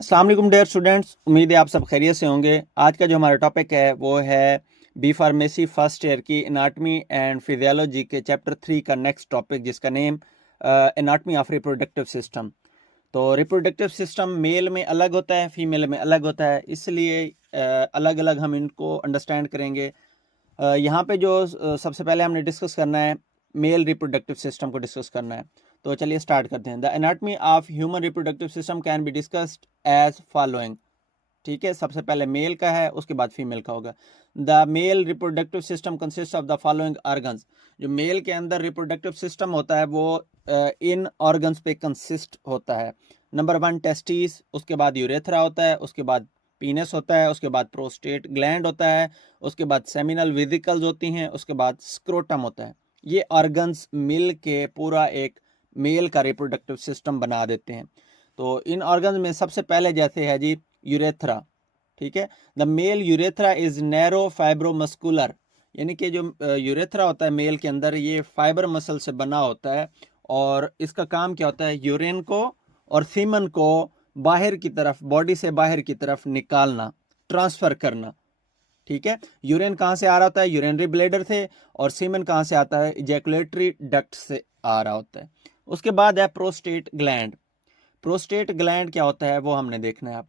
अस्सलाम वालेकुम dear students, उम्मीद है आप सब खैरियत से होंगे। आज का जो हमारा टॉपिक है वो है बी फार्मेसी फर्स्ट ईयर की एनाटमी एंड फिजियोलॉजी के चैप्टर 3 का नेक्स्ट टॉपिक, जिसका name anatomy of reproductive system. तो रिप्रोडक्टिव सिस्टम मेल में अलग होता है, फीमेल में अलग होता है, इसलिए अलग अलग हम इनको अंडरस्टैंड करेंगे। यहाँ पे जो सबसे पहले हमने डिस्कस करना है, मेल रिप्रोडक्टिव सिस्टम को डिस्कस करना है। तो चलिए स्टार्ट करते हैं। The anatomy of human reproductive system can be discussed as following. ठीक है, सबसे पहले मेल का है, उसके बाद फीमेल का होगा। The mail reproductive system consist of the following organs. जो मेल के अंदर रिप्रोडक्टिव सिस्टम होता है वो इन ऑर्गन्स पे कंसिस्ट होता है। नंबर 1 टेस्टिस, उसके बाद यूरेथ्रा होता है, उसके बाद पीनस होता है, उसके बाद प्रोस्टेट ग्लैंड होता है, उसके बाद सेमिनल वेसिकल्स होती हैं, उसके बाद स्क्रोटम होता है। ये ऑर्गन्स मिल के पूरा एक मेल का रिप्रोडक्टिव सिस्टम बना देते हैं। तो इन ऑर्गन्स में सबसे पहले जैसे है जी यूरेथ्रा। ठीक है, the male urethra is narrow fibromuscular, यानी कि जो यूरेथ्रा होता है मेल के अंदर, ये फाइबर मसल से बना होता है। और इसका काम क्या होता है? यूरिन को और सीमन को बाहर की तरफ, बॉडी से बाहर की तरफ निकालना, ट्रांसफर करना। ठीक है, यूरिन कहाँ से आ रहा होता है? यूरिनरी ब्लैडर से। और सीमन कहाँ से आता है? इजैकुलेटरी डक्ट से आ रहा होता है। उसके बाद है प्रोस्टेट ग्लैंड। प्रोस्टेट ग्लैंड क्या होता है वो हमने देखना है। आप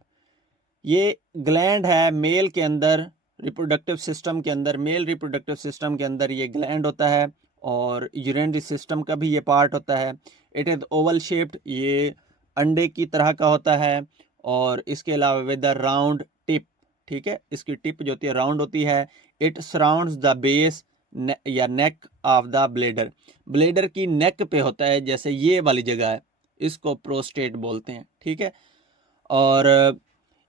ये ग्लैंड है मेल के अंदर, रिप्रोडक्टिव सिस्टम के अंदर, मेल रिप्रोडक्टिव सिस्टम के अंदर ये ग्लैंड होता है। और यूरिनरी सिस्टम का भी ये पार्ट होता है। इट इज ओवल शेप्ड, ये अंडे की तरह का होता है। और इसके अलावा विद द राउंड टिप। ठीक है, इसकी टिप जो होती है राउंड होती है। इट सराउंड्स द बेस या neck of the bladder. Bladder की नेक पे होता है, जैसे ये वाली जगह है, इसको प्रोस्टेट बोलते हैं। ठीक है, और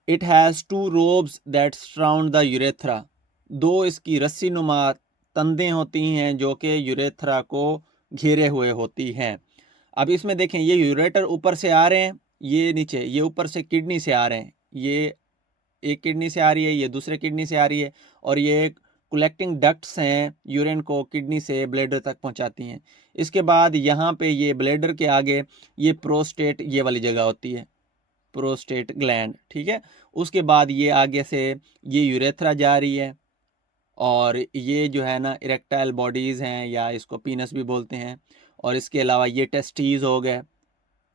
it has 2 ropes that surround the urethra. 2 इसकी रस्सी नुमा तंदें होती हैं जो कि यूरेथ्रा को घेरे हुए होती हैं। अब इसमें देखें, ये यूरेटर ऊपर से आ रहे हैं, ये नीचे, ये ऊपर से किडनी से आ रहे हैं। ये एक किडनी से आ रही है, ये दूसरे किडनी से आ रही है। और ये कलेक्टिंग डक्ट्स हैं, यूरिन को किडनी से ब्लैडर तक पहुंचाती हैं। इसके बाद यहाँ पे ये ब्लैडर के आगे ये प्रोस्टेट, ये वाली जगह होती है, प्रोस्टेट ग्लैंड। ठीक है, उसके बाद ये आगे से ये यूरेथ्रा जा रही है। और ये जो है ना इरेक्टाइल बॉडीज़ हैं, या इसको पीनस भी बोलते हैं। और इसके अलावा ये टेस्टीज हो गए।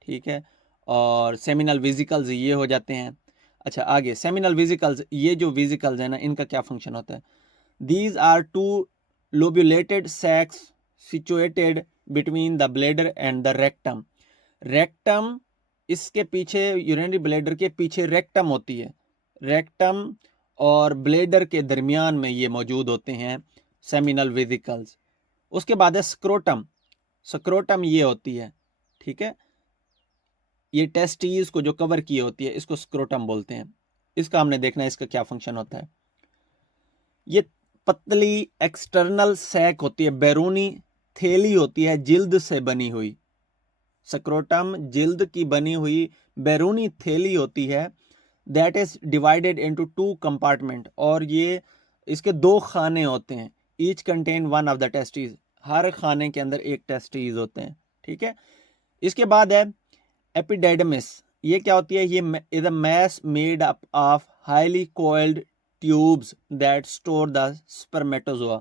ठीक है, और सेमिनल वेसिकल्स ये हो जाते हैं। अच्छा, आगे सेमिनल वेसिकल्स, ये जो वेसिकल्स हैं ना, इनका क्या फंक्शन होता है? These are 2 lobulated sacs situated between the bladder and the rectum. Rectum, इसके पीछे, यूरिनरी ब्लैडर के पीछे रेक्टम होती है। रेक्टम और ब्लैडर के दरमियान में ये मौजूद होते हैं सेमिनल वेसिकल्स। उसके बाद है स्क्रोटम। स्क्रोटम ये होती है। ठीक है, ये टेस्टीज को जो कवर किए होती है, इसको स्क्रोटम बोलते हैं। इसका हमने देखना है इसका क्या फंक्शन होता है। ये पतली एक्सटर्नल सैक होती है, बैरूनी थैली होती है, जिल्द से बनी हुई। स्क्रोटम जिल्द की बनी हुई बैरूनी थैली होती है। That is divided into 2 compartment. और ये, इसके 2 खाने होते हैं। Each contain one of the testes. हर खाने के अंदर एक टेस्टीज होते हैं। ठीक है, इसके बाद है एपिडेडमिस। ये क्या होती है? ये is a mass made up of highly coiled tubes that store the spermatozoa.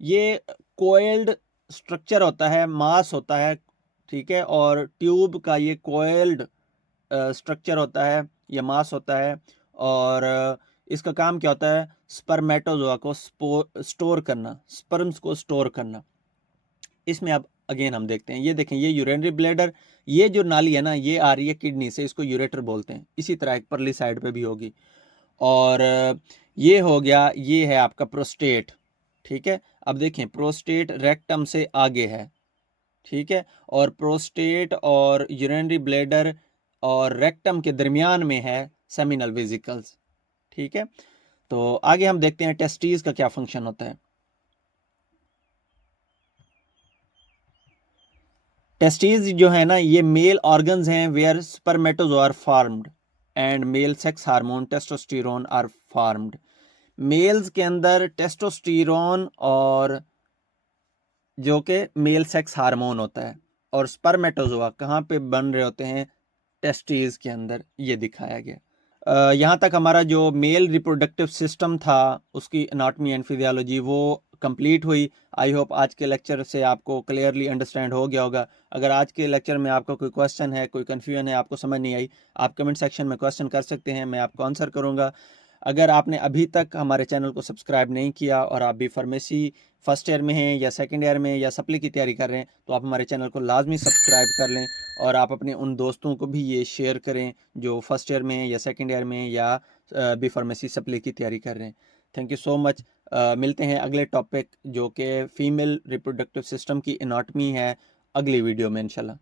ये कोइल्ड स्ट्रक्चर होता है, मास होता है। ठीक है, और ट्यूब का ये कोइल्ड स्ट्रक्चर होता है, ये मास होता है। और इसका काम क्या होता है? स्पर्मेटोजोआ को स्टोर करना, स्पर्म्स को स्टोर करना। इसमें अब अगेन हम देखते हैं, ये देखें, ये यूरिनरी ब्लैडर, ये जो नाली है ना, ये आ रही है किडनी से, इसको यूरेटर बोलते हैं। इसी तरह एक परली साइड पे भी होगी। और ये हो गया, ये है आपका प्रोस्टेट। ठीक है, अब देखें, प्रोस्टेट रेक्टम से आगे है। ठीक है, और प्रोस्टेट और यूरिनरी ब्लैडर और रेक्टम के दरमियान में है सेमिनल वेसिकल्स। ठीक है, तो आगे हम देखते हैं टेस्टीज का क्या फंक्शन होता है। टेस्टीज जो है ना, ये मेल ऑर्गन्स हैं where spermatozoa are formed and male sex hormone testosterone are formed. Males के अंदर टेस्टोस्टेरोन और जो कि मेल सेक्स हार्मोन होता है, और स्पर्मेटोजोआ कहाँ पे बन रहे होते हैं? टेस्टीज के अंदर, ये दिखाया गया। यहाँ तक हमारा जो मेल रिप्रोडक्टिव सिस्टम था उसकी एनाटॉमी एंड फिजियोलॉजी वो कंप्लीट हुई। आई होप आज के लेक्चर से आपको क्लियरली अंडरस्टैंड हो गया होगा। अगर आज के लेक्चर में आपका कोई क्वेश्चन है, कोई कन्फ्यूजन है, आपको समझ नहीं आई, आप कमेंट सेक्शन में क्वेश्चन कर सकते हैं, मैं आपको आंसर करूँगा। अगर आपने अभी तक हमारे चैनल को सब्सक्राइब नहीं किया और आप भी फार्मेसी फर्स्ट ईयर में हैं या सेकंड ईयर में या सप्ली की तैयारी कर रहे हैं तो आप हमारे चैनल को लाजमी सब्सक्राइब कर लें और आप अपने उन दोस्तों को भी ये शेयर करें जो फर्स्ट ईयर में या सेकंड ईयर में या बी फार्मेसी सप्ली की तैयारी कर रहे हैं। Thank you so much. मिलते हैं अगले टॉपिक जो कि फीमेल रिप्रोडक्टिव सिस्टम की एनाटॉमी है अगली वीडियो में इंशाल्लाह।